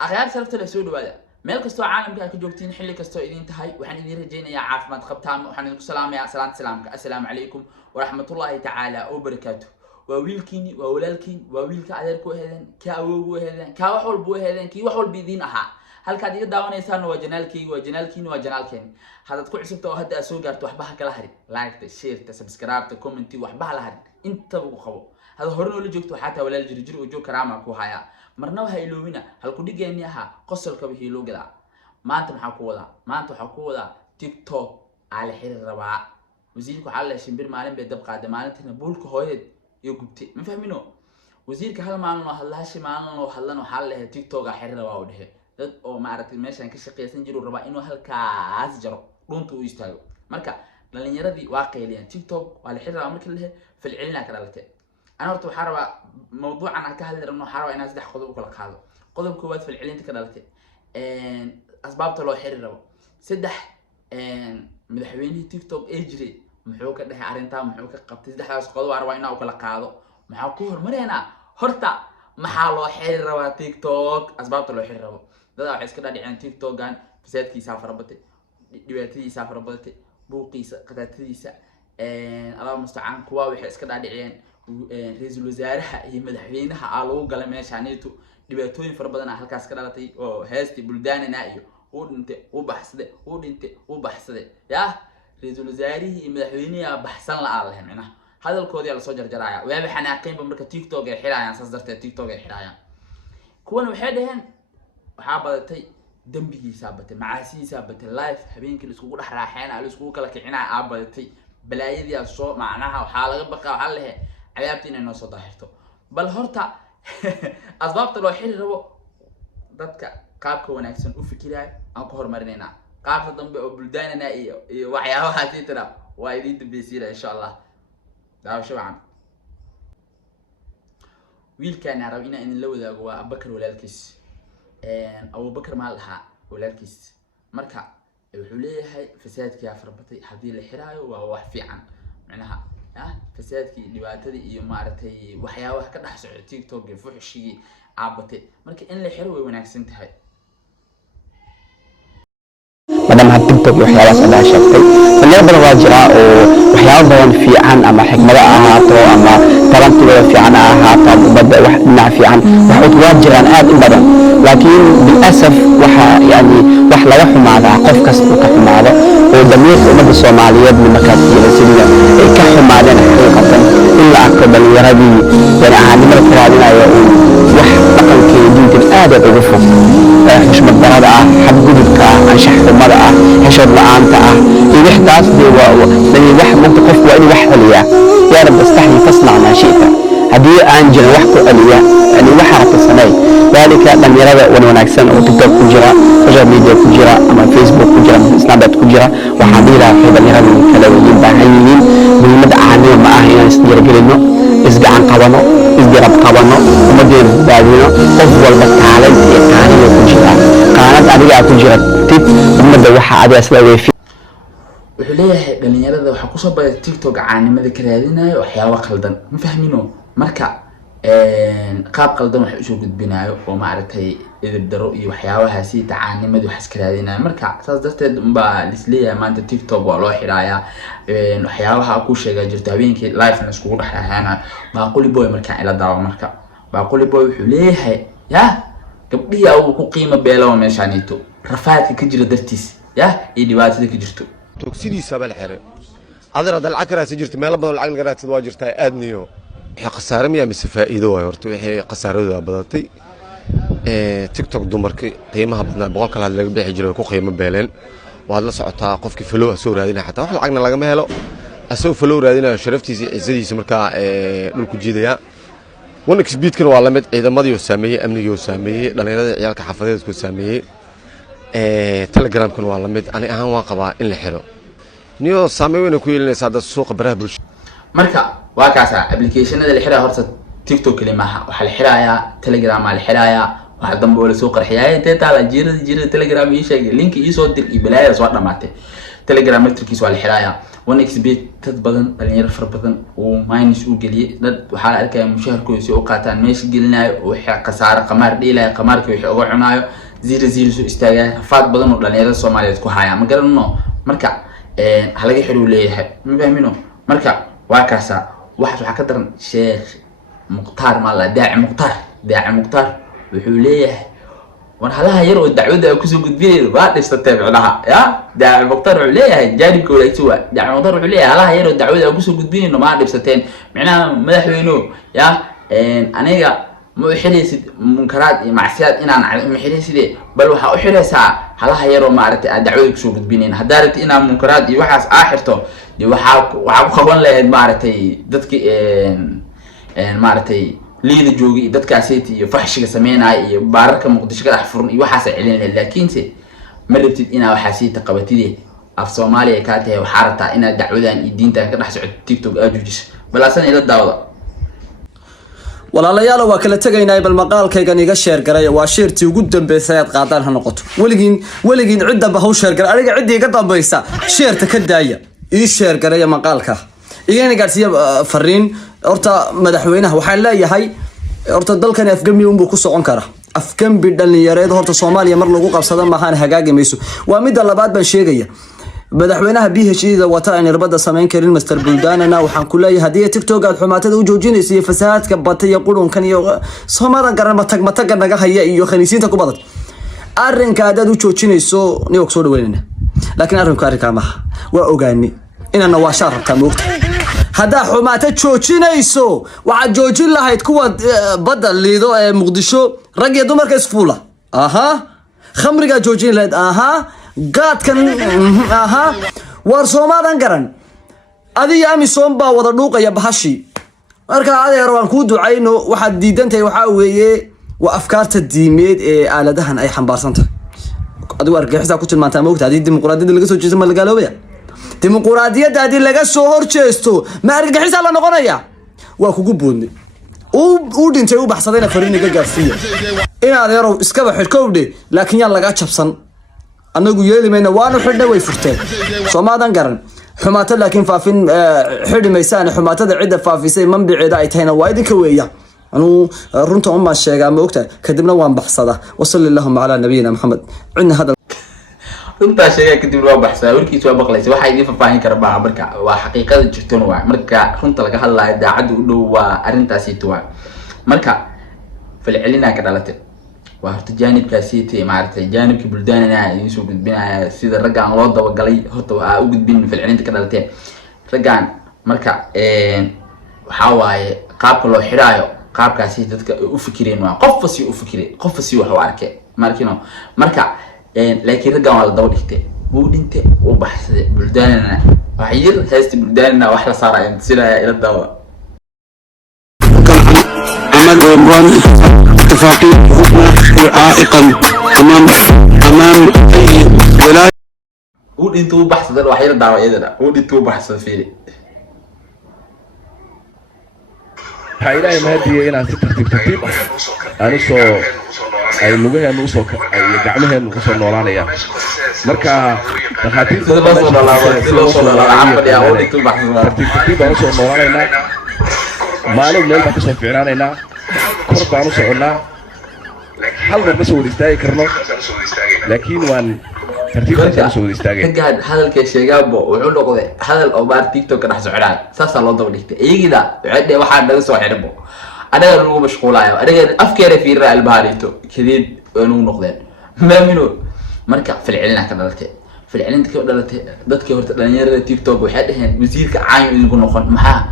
أخيار سرفت الأسود وهذا ملك استوى عالم كأك جوكتين حلي كستوى إذين تهاي وحن إذين رجينا يا عافمات خبتام وحن نقول سلام يا سلامك السلام عليكم ورحمة الله تعالى وبركاته وويلكيني وولالكين وويلك عذركو هذين كاوو هذين كاوحول بو هذين كي وحول بيدين أها هل كاد يدعون يسان وجنالكي وجنالكين هذا تكون عصبته وهذا أسوق أرتو وحبها كلاهري لايك شير سبسكرايب كومنتي وحبها لهري أنت بخو هذا هرنو اللي جوكتو حتى ولا الجرجر وجو كرامة كوهايا marna waxa iloobina halku dhigeeni aha qosolka wixii loo gadaa maanta waxa ku wada TikTok ala xiriir rabaa wasiirku waxa la shimbir maalin bay dab qaaday maalintina buulka hooyad iyo gubtay ma fahmino wasiirka hal maalin oo hadlaashi maalin oo hadlan waxa la leeyahay TikTok xiriir rabaa oo dhahay dad oo ma aragtay meeshan ka shaqeysan jiro rabaa inuu halkaas jaro dhunta u istaago marka dhalinyaradii waa qeyliyaan TikTok waa la xiriir rabaa markii la leeyahay falcelina ka dhalatay أنا أرتو حربة موضوع أنا كهذا إنه حربة الناس ده خذوا كل قاضي قدم كواد في العلين تكررته أسباب طلوع حربة سدح مدحويني تيك توك إجري محوك ده عرنتا محوك قبتي ده حاس قدوا أربعين أو كل قاضي محوكوه مرينا هرتا محلو حربة تيك توك أسباب طلوع حربة ده عايز كده عن تيك توك عن فساد كي سافر ربطي دلوقتي سافر ربطي بوقي قتاتي الله مستعان كوا وحس كده عن رئيس الوزراء هي مدحوينها علو قال meeshaanaytu dhibaatooyin fara badan halkaas ka dhalatay oo heesti buldaanana iyo uu dhintay uu baxsaday yaa raiisul wasaarihi iyo madaxweynaha baxsan la aalahayna hadalkoodii la soo jarjaraya waaba xanaaqeen marka TikTok ay xiraayaan saas darteed TikTok ay xiraayaan kuwan waxay dhaheen waxa badatay dambigiisa batay macaasiisa batay live habeenkii isku dhex raaxeen isku kala kicinaa badatay balaayadii soo macnaha waxa laga baqaa waxa la leeyahay عيابتنا إنه صدق حرته بل هرتا أسباب طلوع حير ربو ضدك قابك ونكسن وفكرة أنكهر مرنينا قاب تضم ببلداننا وحياه هاتيتنا وايدين تبيسيرة إن شاء الله ده شو عم ويل كان عربينا إن اللو ذا هو بكر ولا الكيس أو بكر مالها ولا الكيس مركع وحوليه هاي فساد كيف ربطي حدي الحراية وهو في عن معناها فسادكي dhibaatadii iyo maartay waxyaabaha ka dhax socda TikTok ee fuxshigi aabatay marka in la xiro way wanaagsan tahay madama TikTok waxyaabaha ka dhax socday dhalinyarada waa jira oo waxyaabo badan fiican ama xigmada ahaato ama tarantiga fiican ahaato badda wax dhinac fiican wax waa jiraan aad u badan laakiin bil asaf waxa yani wax laga xumaada qof kasta ka xumaado oo damiirka ummadda Soomaaliyeed markaas sida ay ka xumaadeen xaqiiqatan illa arko dhalinyaradii yani ahaanimada ku raadinayo wax dhaqankeeda diinta aad ugu fog xushmad darada ah xadgudubka anshax xumada ah xishad la'aanta ah iyo wixdaas waa wax manta qof waa inuu wax xaliya yaa rab istaxyi fasna ma shiita hadii aan jirin wax ku celiya yani wax harata samay dalika dhalinyarada wanaagsan oo TikTok ku jira social media ku jira ama Facebook ku jira Snapchat ku jira waxaan diiraa dhalinyarada kala weyn baahan yihiin muhiimad caanimo ma ah inaan isdiirgelino isgacan qabano isdirab qabano umadeen baadino qof walba taalent iyo qaaniyo ku jira qaanad adiga ku jira tip umada waxa adiga isla weefi wuxuu leeyahay dhalinyarada waxa ku soo baday TikTok caanimada ka raadinayo waxyaabo qaldan ma fahmino marka qaab qaldan wax u soo gudbinayo oo ma aragtay idib daro iyo waxyaabahaasi tacaanimadu wax iska raadinayo marka saas darteed baa lisleeyahay maanta TikTok waa loo xiraaya waxyaabaha ku sheegay jirta habeenkii live na isku dhaxaana baaquli boy marka ila daawo marka baaquli boy wuxuu leeyahay ya gabdhiya uu ku qiimo beelo meeshaanito rafaadka ka jira dartiis ya iyo dhibaatada ka jirto togsidiisa bal xire adara dalca karaas jirta meel badan lacag laga raadsaday waa jirtaa aadniyo خسارة مياه بس فائدة ويرتو هي خسارة ذا بدتي TikTok دمرك قيمها بدنا بقول كلا اللي بيع يجري كو قيمة بيلين وهذا صعطها قف كيف فلو أسور هذين حتى واحد عقنا لقى مهله أسوي فلو هذين شرفتي زي سمركا نلقو جديا ونكس بيت كانوا علامات إذا ماضي يسميه أمني يسميه لأن هذا يالك حفظات كل سميه تلجرام كانوا علامات أنا أهم واقبة إن الحلو نيو سامي وين كويل هذا السوق براه برش marka waa kaasa applicationada la xirayo horta TikTok kalimaha waxa la xiraaya Telegram la xiraaya waxa dambe wala soo qarxiyay inta la jiirada Telegram ii sheegay link ii soo dir iibilaya soo dhamaatay telegram metrikiis waa la xiraaya 1xbet dad badan dhalinyaro far badan oo minus u geliyay dad waxa la arkaya mushaharkooda si u qaataan meesha gelinayo waxa qasaare qamaar dhiilay qamaarkii wixii uga cunaayo 0 soo istaagay rafaad badan oo dhalinyarada Soomaaliyeed ku haya ma garanno marka halaga xiru leeyahay ma fahmino marka waa kaasa waxa ka daran sheekh muqtaar ma la daaci muqtaar wuxuu leeyahay wan halaha yar oo dacwada ku soo gudbiyay waa dhistay macnaha ya daaci muqtaar wuxuu leeyahay jaanibka walaagtiwa daaci muqtaar wuxuu leeyahay halaha yar oo dacwada ku soo gudbiyay ma dhibsateen macnaha madaxweynuhu ya aniga ma xireysid munkaraad iyo macsiyaad inaan ma xireysid bal waxa u xireysaa halaha yar oo maartay dacwada ku soo gudbineen hadaarti inaan munkaraad iyo waxaas xirto waxa ku qaban lahayd maartay dadkii maartay liida joogi dadkaasayt iyo fahshiga sameynay iyo baararka muqdisho ka dhex furan iyo waxaas celin leh laakiin se ma rabtid inaa waxaasayta qabatid af Soomaaliya ka tahay waxa rabtaa inaa dacwadan iyo diinta ka dhex socoto TikTok ajuujis balaasan ila daawada walaalayaal waa kala tagaynaa bal maqaalkaygan iga sheer garay waa sheertii ugu dambeysay aad qaadaan ha noqoto waligiin cidda ba sheer garay aniga cidii iga dambaysa sheerta ka daaya ii sheer garay maqaalka igana gaarsiya fariin horta madaxweynaha waxaan leeyahay horta dalkan afgambi uu ku socon kara afgambi dhalinyareed horta Soomaaliya mar lagu qabsado ma ahan hagaagi mayso waa mid labaad baan sheegaya madaxweynaha BHD wata in irbada sameyn karin Mr Buldanana waxaan ku leeyahay hadii TikTok aad xumaatada u joojinayso fasaadka batay qudunkan iyo Soomaalida garan matag naga haya iyo khaniisiinta ku badan arrinka aad u joojinayso niyo soo dhaweynina laakiin arrinka ma waa ogaani inana waa shaar rabtaa moogta hada xumaata joojinayso waxa joojin lahayd kuwa badal liido ee Muqdisho rag iyo dumarka isfuula khamriga joojin lahayd gaadkan war Soomaalidan garan adiga amisom baa wada dhuuqaya bahashi marka adeer waan ku ducayno waxa diidantahay waxa weeye waa afkaarta diimeed ee aaladahan ay xambaarsantahay adigu argagixisa ku tilmaantaa moogta hadii dimuqraadiyadda laga soo jeesto ma laga loobaya dimuqraadiyadda hadii laga soo horjeesto ma argagixisa la noqonaya waa kugu boodnay uu dhintay u baxsadayna fariiniga gaarsiiya in adeero iska xirkowde laakiin yaan laga jabsan anagu yeelimayna waanu xidhnay way furteen Soomaalidan garan xumaata laakiin faafin xidhimaysaan xumaatada cid faafisay manbiceeda ay tahayna waa idinka weeya anu runta uma sheega ma ogtahay kadibna waan baxsada wasallallahu ala nabiyina Muhammad cidna hada runta sheega kadib waa baxsada warkiis waa baqlaysa waxa idin faafahin kara baa marka waa xaqiiqada jirto waa marka runta laga hadlayo daacad u dhow waa arintaasi tuwa marka falcelina ka dhalatay وهرت جانب كاسيتي معرتي جانب كبلداننا يسوق بنا سيد الرجع الله ضوى قلي هرت وأوجد بين في العلين تكلمتين رجعن مركا حواي قاب كله حرايو قاب كاسيتي أفكرين قفصي وحوارك ماركينو مركا لكن رجع على ضوء دكتة ودنت وبحث بلداننا وعير هست بلداننا وحلا صار سلا إلى الضوء عمل رمضان اتفاقية عائقا امام ولاية ودنتو بحث ذا الوحيد الدعوة إذا ودنتو بحث فيه هاي ما هدي أنا ترتيب أنا سو أي لغة أنا سو أي جعلها أنا سو نورانة يا مركا خاتين ترتيب أنا سو نورانة ما له ليل بس في عنا كرب أنا سو عنا هل بس هو يستاهل كرنو لكن وان ترتيب أنا سو يستاهل قاعد هذا الكشيء جابه وعلو قذي هذا الأوبار تيك توك راح زعلان ساس الله ضو ليك يجي ذا عندي واحد نقص واحد ربو أنا اللي مشغول عليه أنا أفكار في الرأي الباريتو كذي إنه نقدين ما منو مركب في العلن كذلك في العلن كذلك ضدك ورت لنير تيك توك وحد هن مزيد كعاين يقول نخون محا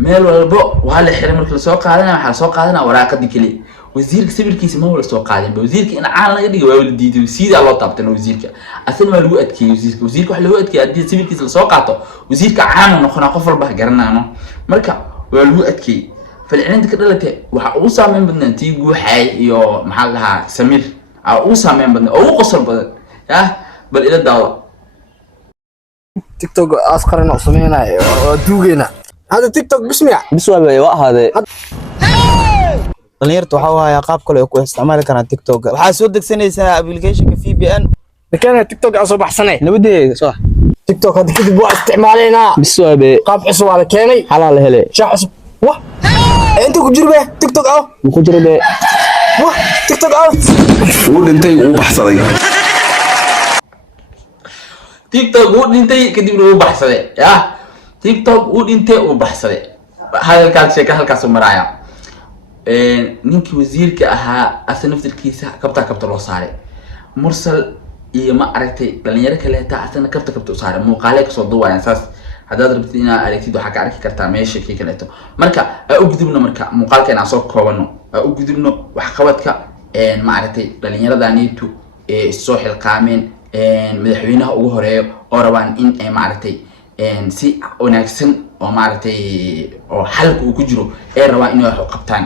مال والبو وهلا حرم السوق هذا محل سوق هذا وراك دي كلي وزيرك سبيل كيس ما هو السوق قادم وزيرك إن عالنا يدي وولدي سيد الله طابتنا وزيرك أصلا ما الوقت كي وزيرك وحلو وقت كي أدي سبيل كيس السوق عطو وزيرك عام نخنا قفل به جرنا أنا مركب والوقت كي فالعلن كذلك وأوصى من بدنا تيجوا حي يو محلها سمير أو أوصى من بدنا أو قصر بدنا يا بل إلى الدعوة تيك توك أسكر نقصمينا دوجينا هذا تيك توك بسوا بيوا هذا dhalinyartu waxa waaya qaab kale oo ku isticmaali karaan TikTok waxa soo degsanaysaa application-ka VPN كان تيك توك أصبح حسنة nabadeega soo تيك توك هذا كذب واحد استعمالنا بالسوابي قاب حسب على كيني حلال هلي شاح حسب واه انت كجربه تيك توك او مكجربه واه تيك توك او ودنتي وبحصدي تيك توك ودنتي كدب uu baxsaday ya تيك توك ودنتي uu baxsaday hadalkaas sheeka halkaas maraaya ninkii wasiirka ahaa asna naftirkiisa kabta loo saaray mursal iyo ma aragtay dhalinyaro kale taa asna kabta u saaray muuqaale ka soo duwayaan saas hadaad rabtid inaad aragtid waxa ka arki kartaa meesha kii kale marka u gudubno marka muuqaalkeena soo koobano u gudubno wax qabadka ma aragtay dhalinyaradaaniitu soo xilqaameen madaxweynaha ugu horeeyo oo rabaan in ay ma aragtay si wanaagsan oo ma aragtay oo xalku uu ku jiro ay rabaan inay wax qabtaan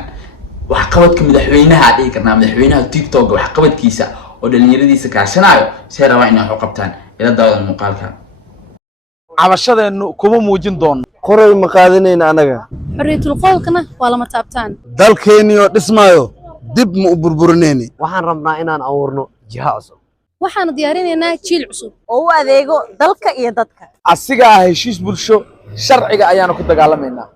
wax qabadka madaxweynaha dhigi karnaa madaxweynaha TikTok wax qabadkiisa oo dhalinyaradiisa kaashanayo si rabaan inay wax qabtaan ila daawada muuqaalka cabashadeenu kuma muujin doono qoray ma qaadanayna anaga xorriyatul qowlkana waa lama taabtaan dalkeeniyo dhismaayo dib ma u burburinayni waxaan rabnaa inaan abuurno jiha cusub waxaanu diyaarinaynaa jiil cusub oo u adeego dalka iyo dadka asiga ah heshiis bulsho sharciga ayaanu ku dagaalamaynaa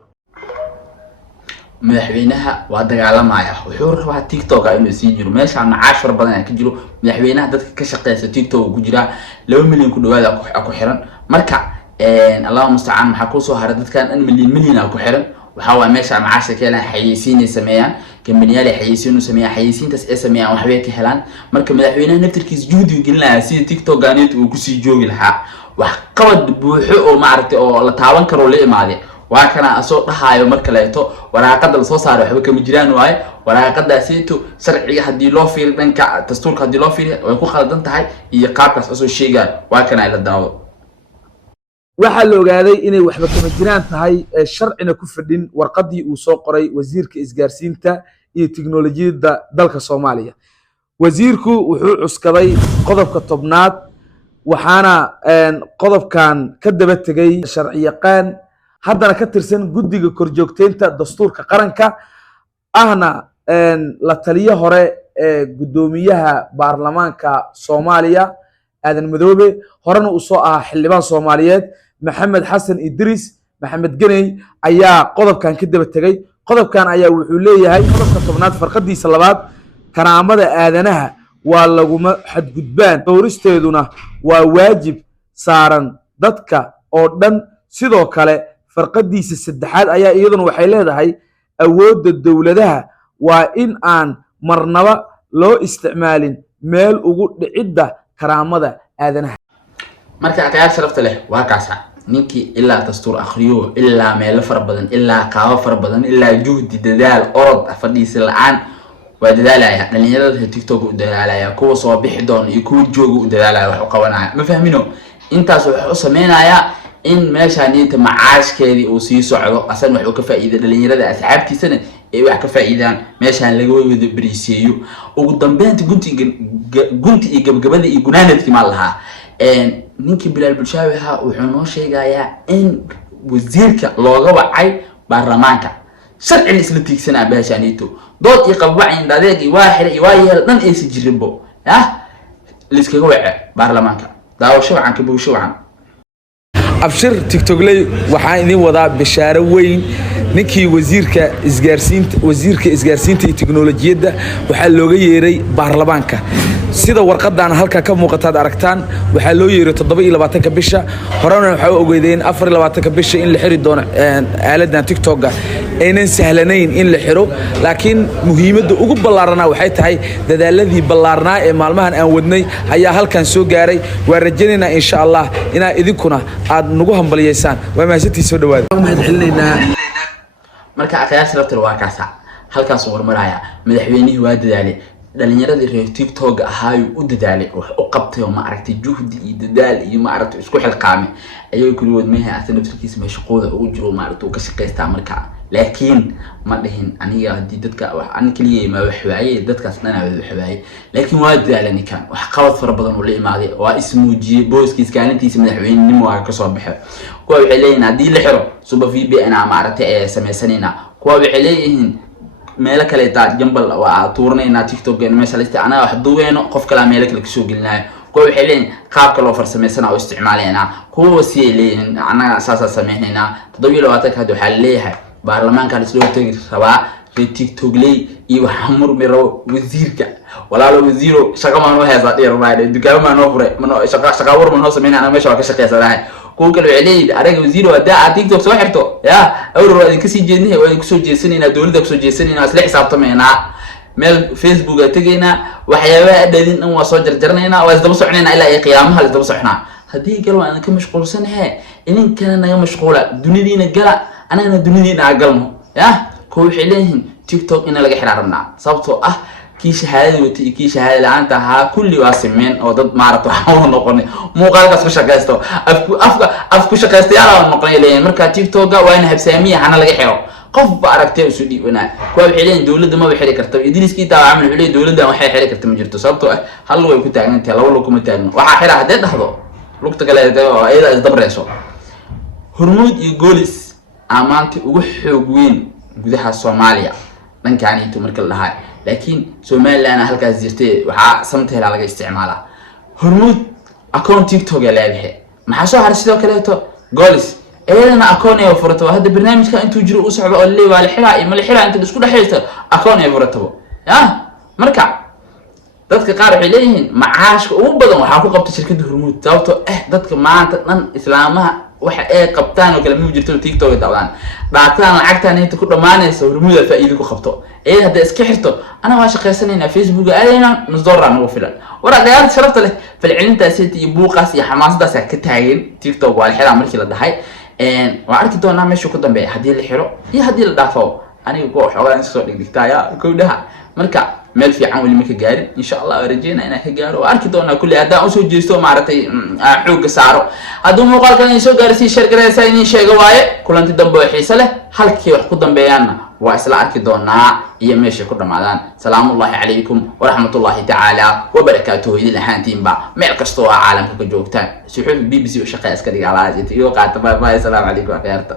madaxweynaha waa dagaalamaya wuxuu rabaa TikTok inuu sii jiro meesha macaash far badan ka jiro madaxweynaha dadka ka shaqeeya TikTok ku jira 2 milyan ku dhawaad ku xiran marka Allahu musta'an waxa ku soo haray dadkan in milyan ku xiran waxa waa meesha macaash keenay xayeysiin sameeyaan كمبنيالي حيسينو سميها حيسين تس اسميها وحبيك هلان مركب مدحوينها نفتركيس جودي وقلنا سي تيك توك قانيت وكسي جوغي لها وحقود بوحو او معرتي او لتاوان كرو لئي ماذي وهكذا اسوق لها مركب لايتو وراقد الصوصار وحبك مجران واي وراقد سيتو شرعي هدي لو فيل دنكا تستورك هدي لو فيل ويكو خالدان تحي يقابكس اسو الشيغان وهكذا الى الداود waxaa la ogaaday inay waxba kama jiraan tahay sharcina ku fadhin warqadii uu soo qoray wasiirka isgaarsiinta iyo tiknoolajiyada dalka Soomaaliya wasiirku wuxuu cuskaday qodobka 10aad waxaana qodobkan ka daba tagay sharci yaqaan haddana ka tirsan guddiga korjoogteynta dastuurka qaranka ahna la taliye hore ee gudoomiyaha baarlamaanka Soomaaliya aadan madoobe horena uu soo ahaa xildhibaan Soomaaliyeed محمد حسن إدريس محمد جني أيا قضب كان كده بتجي قضب كان أيا وحوليه هاي قضب كتبنات فرقدي صلوات كان عمدا آذنها ولا جم حد جدبان تورستيدنا وواجب صارن ضدك أردن سيدو كله فرقدي السدحات أيا أيضا وحيله هاي أود الدولة ده وإن آن مرنبا لو استعمال مال وجود عدة كرامدا آذنها marka aqyaar sharafta leh waa kaasa ninkii ilaa dastuur akhriyo ilaa meel far badan ilaa qaabo far badan ilaa juhdi dadaal orod fadhiis la'aan waa dadaalaya dhalinyarada TikTok u dadaalaya kuwa soo bixi doon iyo kuwa jooga u dadaalaya wax u qabanaya ma fahmino intaas wuxuu sameeynaya in meeshaaniinta macaashkeedii uu sii socdo asan wax uu ka faa'iido dhalinyarada asxaabtiisana ay wax ka faa'iidaan meeshaan laga wada bariiseeyo ugu dambeynta gunti iyo gabagabada iyo gunaanadkii ma laha ninkii Bilal Bulshaawi ahaa wuxuu noo sheegayaa in wasiirka looga wacay baarlamaanka sharci isla tiigsanaa baashaaniito dood iyo qabwaacin dadeeg iyo waaxir iyo waayeel dhan ay si jirinbo liskaga wacay baarlamaanka daawasho wacan ka buusho wacan abshir TikTok lay waxaan idin wadaa bishaaro weyn ninkii wasiirka isgaarsiinta iyo tiknoolajiyada waxa looga yeeray baarlamaanka sida warqadan halka ka muuqata aragtaan waxa loo yeeray 27 bisha horena waxa ogeydeen 24 bisha in la xiri doono aaladan TikTok aynan sahlanayn in la xiro laakiin muhiimadda ugu ballaarana waxay tahay dadaaladii ballaarnaa ee maalmahan aan wadnay ayaa halkan soo gaaray waa rajaynaynaa insha Allah inaa idinkuna aad nagu hambaliyeysaan waa maasantii soo dhawaada waxaan xilinaynaa marka aqyaar sharafta waa kaasa halkaas oo maraya madaxweynihii waa dadaalay dhalinyarada reer TikTok ahaa u dadaalay wax u qabtay oo ma aragtay juhdi iyo dadaal iyo ma aragtay isku xilqaamay ayay kulligood meehay asna naftirkiisa meesha qooda ugu jiro ma aragtay ka shaqeystaa marka laakiin ma dhihin aniga hadii dadka wax aan kaliya ma wax waayay dadkaas dhan wax waayay laakiin waa dadaalay kan wax qabad far badan oo la imaaday waa ismuujiyay booskiis kaalintiisa madaxweynenimo waa ka soo baxay kuwa waxay leeyihiin hadii la xiro suba VPN ama aragtay sameeysanina kuwa waxay leeyihiin meel kale taa jambal waa tuurnayna TikTok meesha lista ana wax duweeno qof kala meel kale ka soo gelinayo kuwa waxay leeyihiin qaabka loo farsameysana oo isticmaalaynaa kuwa wasiyay leeyihiin annaga asaasa sameynaynaa 27 hadda waxaa leeyahay baarlamaanka isla tagi rabaa TikTok lay iyo waxa murmiro wasiirka walaalo wasiiro shaqa ma noo heesa dheerbaay dukaamo ma noo fure ma shaqa war ma noo sameynaa meesha ka shaqeysanahay kuwa kale waxay leeyihiin araga wasiiro wadaa TikTok soo xirto ya awr waa idin kasii jeednay waa idin kusoo jeesanayna dawladda kusoo jeesanayna isla xisaabtameynaa meel Facebook tagayna waxyaabaha dhadin waa soo jarjarnayna waa isdaba soconaynaa ilaa ay qiyaamaha isdaba soconaa hadii kale waan ka mashquulsanahay idinkana naga mashquula dunidina gala anana dunidina galno ya كو حلين تيك توك إن لقى حرارنا صوته كي شهادة وتي كي شهادة لعنتها ها كل واسمين أو ضد معرض وحاول نقولني مو قال قص شقاستو أفكو شقاستي على نقولني لين مركا تيك توك وين هبسامية أنا لقى حرو قف بعركتي وسودي ونا كو حلين دولة ما بحري كرتب إدريس كي تاع عمل عليه دولة ما حري كرتب مجرته صوته هل هو يكون تاعنا أنت لو لكم تاعنا وحري هذا هذا لقطة كلا إذا إصدر رأسه هرمود يقولس أمانتي وحوجين gudaha Soomaaliya dhankaan inta marka la lahaa laakiin Soomaaliland halkaas jirtay waxa samteela laga isticmaalaa hormuud account TikTok leeyahay maxaa soo har sidoo kale to golis eedana account ay furto hadda barnaamijka intuu jiro u socdo oo leeyahay la xiraa ima la xiraa inta isku dhaxaysto account ay furto marka dadka qaar waxay leeyihiin macaashka ugu badan waxa ku qabta shirkadda hormuud sababtoo dadka maanta dhan islaamaha waxa ay qabtaan oo kala mid jirto TikTok dawaan dhaataan lacagtaan inta ku dhamaanayso hormuud faa'iido ku qabto hadda iska xirto ana waa shaqaysanayna Facebook aadayna nusdorra nagu filan wara dayar sharafta leh falcilintaas iyo buuqaas iyo xamaasadaas ka taagan TikTok waa xiraa markii la dhahay waa arki doonaa meesha ku dambeeya hadii la xiro iyo hadii la dhaafo aniga ku xogaan soo dhigtaaya kowdaha marka meel fiican wali ma ka gaarin insha Allah rajayna inaan ka gaaro arki doona kulli haddaan u soo jeesto maartay xoog saaro hadduu muuqaalkan soo gaarsiin share gareeyay in sheego waaye kulanti dambe xiisa leh halkii wax ku dambeeyana waa isla arki doonaa iyo meesha ku dhamaadaan salaamullaahi calaykum wa rahmatullaahi ta'ala wa barakaatuhu idin ahaantiinba meel kasto oo caalamka ka joogtaan suxuuf BBC oo shaqo iska dhiga alaajid iyo qaata bye bye salaamu calaykum akhayrta